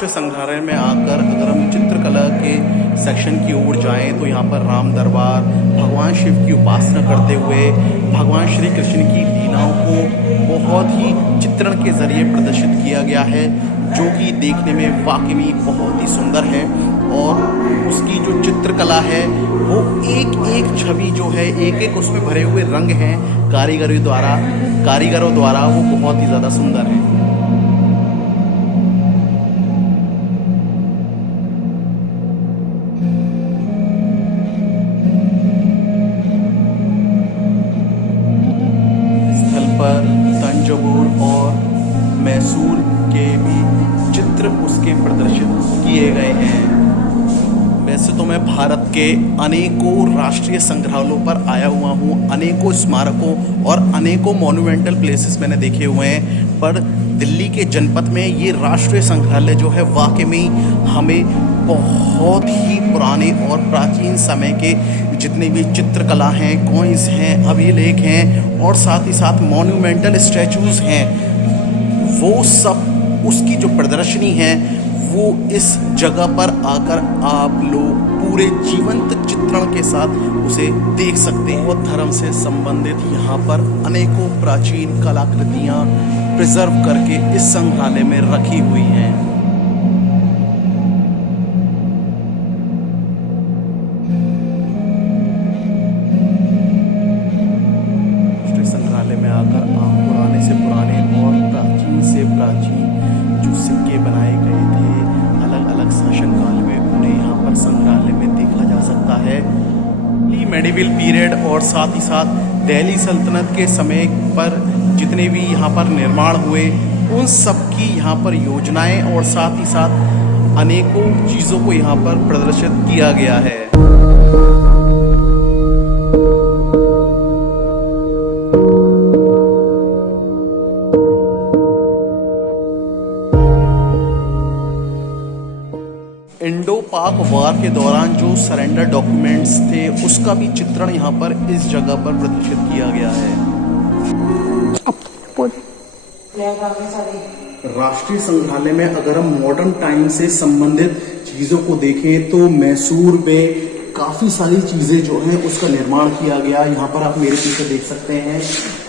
राष्ट्रीय संग्रहालय में आकर अगर हम चित्रकला के सेक्शन की ओर जाएं तो यहाँ पर राम दरबार, भगवान शिव की उपासना करते हुए भगवान श्री कृष्ण की लीलाओं को बहुत ही चित्रण के जरिए प्रदर्शित किया गया है, जो कि देखने में वाकई में बहुत ही सुंदर है। और उसकी जो चित्रकला है वो एक एक छवि जो है, एक एक उसमें भरे हुए रंग हैं कारीगरों द्वारा वो बहुत ही ज़्यादा सुंदर है। स्थल पर तंजौर और मैसूर के भी चित्र उसके प्रदर्शित किए गए हैं। वैसे तो मैं भारत के अनेकों राष्ट्रीय संग्रहालयों पर आया हुआ हूँ, अनेकों स्मारकों और अनेकों मॉन्यूमेंटल प्लेसेस मैंने देखे हुए हैं, पर दिल्ली के जनपद में ये राष्ट्रीय संग्रहालय जो है वाकई में हमें बहुत ही पुराने और प्राचीन समय के जितने भी चित्रकला हैं, कॉइन्स हैं, अभिलेख हैं और साथ ही साथ मॉन्यूमेंटल स्टैचूज़ हैं, वो सब उसकी जो प्रदर्शनी है वो इस जगह पर आकर आप लोग पूरे जीवंत चित्रण के साथ उसे देख सकते हैं। बौद्ध धर्म से संबंधित यहाँ पर अनेकों प्राचीन कलाकृतियाँ प्रिजर्व करके इस संग्रहालय में रखी हुई हैं। संग्रहालय में आकर आप पुराने से पुराने और प्राचीन से प्राचीन जो सिक्के बनाए गए थे अलग अलग शासनकाल में, उन्हें यहाँ पर संग्रहालय में देखा जा सकता है। मेडिवल पीरियड और साथ ही साथ दिल्ली सल्तनत के समय पर जितने भी यहाँ पर निर्माण हुए उन सब की यहाँ पर योजनाएं और साथ ही साथ अनेकों चीज़ों को यहाँ पर प्रदर्शित किया गया है। इंडो पाक वार के दौरान जो सरेंडर डॉक्यूमेंट्स थे उसका भी चित्रण यहाँ पर इस जगह पर प्रदर्शित किया गया है। राष्ट्रीय संग्रहालय में अगर हम मॉडर्न टाइम से संबंधित चीज़ों को देखें तो मैसूर में काफ़ी सारी चीज़ें जो हैं उसका निर्माण किया गया। यहाँ पर आप मेरे पीछे देख सकते हैं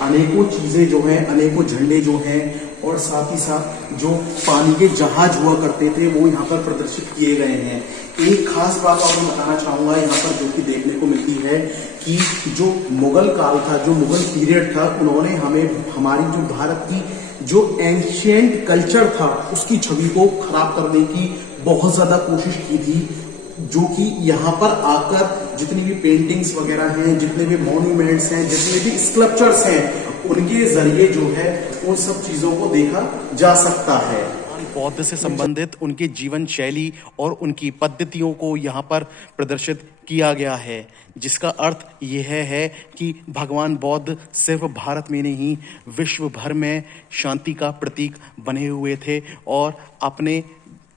अनेकों चीज़ें जो हैं, अनेकों झंडे जो हैं और साथ ही साथ जो पानी के जहाज हुआ करते थे वो यहाँ पर प्रदर्शित किए गए हैं। एक खास बात आपको बताना चाहूँगा यहाँ पर जो कि देखने को मिलती है कि जो मुगल काल था, जो मुगल पीरियड था, उन्होंने हमें हमारी जो भारत की जो एंशिएंट कल्चर था उसकी छवि को खराब करने की बहुत ज़्यादा कोशिश की थी, जो कि यहाँ पर आकर जितनी भी पेंटिंग्स वगैरह हैं, जितने भी मॉन्यूमेंट्स हैं, जितने भी स्कल्पचर्स हैं, उनके जरिए जो है उन सब चीज़ों को देखा जा सकता है। बौद्ध से संबंधित उनके जीवन शैली और उनकी पद्धतियों को यहाँ पर प्रदर्शित किया गया है, जिसका अर्थ यह है कि भगवान बौद्ध सिर्फ भारत में नहीं विश्व भर में शांति का प्रतीक बने हुए थे और अपने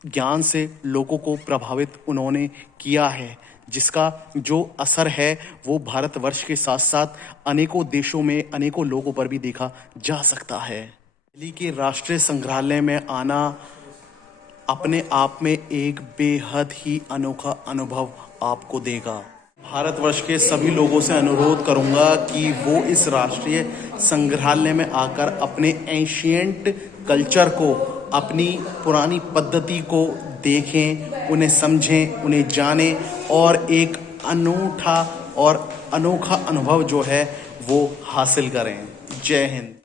ज्ञान से लोगों को प्रभावित उन्होंने किया है, जिसका जो असर है वो भारतवर्ष के साथ साथ अनेकों देशों में अनेकों लोगों पर भी देखा जा सकता है। दिल्ली के राष्ट्रीय संग्रहालय में आना अपने आप में एक बेहद ही अनोखा अनुभव आपको देगा। भारतवर्ष के सभी लोगों से अनुरोध करूंगा कि वो इस राष्ट्रीय संग्रहालय में आकर अपने एंशिएंट कल्चर को, अपनी पुरानी पद्धति को देखें, उन्हें समझें, उन्हें जानें और एक अनूठा और अनोखा अनुभव जो है वो हासिल करें। जय हिंद।